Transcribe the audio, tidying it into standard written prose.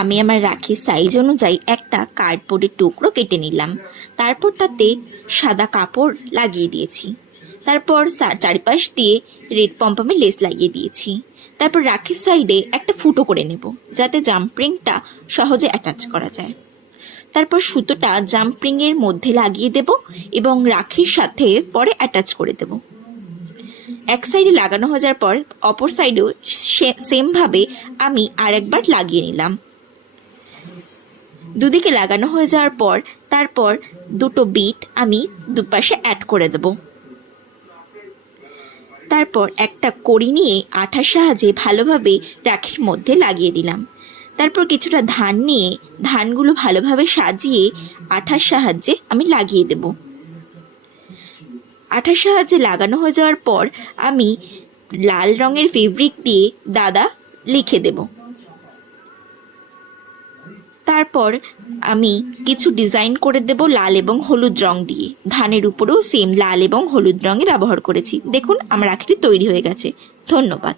আমি আমার রাখির সাইজ অনুযায়ী একটা কার্ডবোর্ডের টুকরো কেটে নিলাম। তারপর তাতে সাদা কাপড় লাগিয়ে দিয়েছি। তারপর চারিপাশ দিয়ে রেড পম্পমে লেস লাগিয়ে দিয়েছি। তারপর রাখির সাইডে একটা ফুটো করে নেব, যাতে জাম্পরিংটা সহজে অ্যাটাচ করা যায়। তারপর সুতোটা জাম্পরিংয়ের মধ্যে লাগিয়ে দেব এবং রাখির সাথে পরে অ্যাটাচ করে দেব। এক সাইডে লাগানো হয়ে যাওয়ার পর অপর সাইডেও সেমভাবে আমি আরেকবার লাগিয়ে নিলাম। দুদিকে লাগানো হয়ে যাওয়ার পর তারপর দুটো বিট আমি দুপাশে অ্যাড করে দেব। তারপর একটা কড়ি নিয়ে আঠার সাহায্যে ভালোভাবে রাখির মধ্যে লাগিয়ে দিলাম। তারপর কিছুটা ধান নিয়ে ধানগুলো ভালোভাবে সাজিয়ে আঠার সাহায্যে আমি লাগিয়ে দেব। আঠার সাহায্যে লাগানো হয়ে যাওয়ার পর আমি লাল রঙের ফেব্রিক দিয়ে দাদা লিখে দেব। তারপর আমি কিছু ডিজাইন করে দেব লাল এবং হলুদ রং দিয়ে। ধানের উপরেও সেম লাল এবং হলুদ রঙে ব্যবহার করেছি। দেখুন আমার রাখিটি তৈরি হয়ে গেছে। ধন্যবাদ।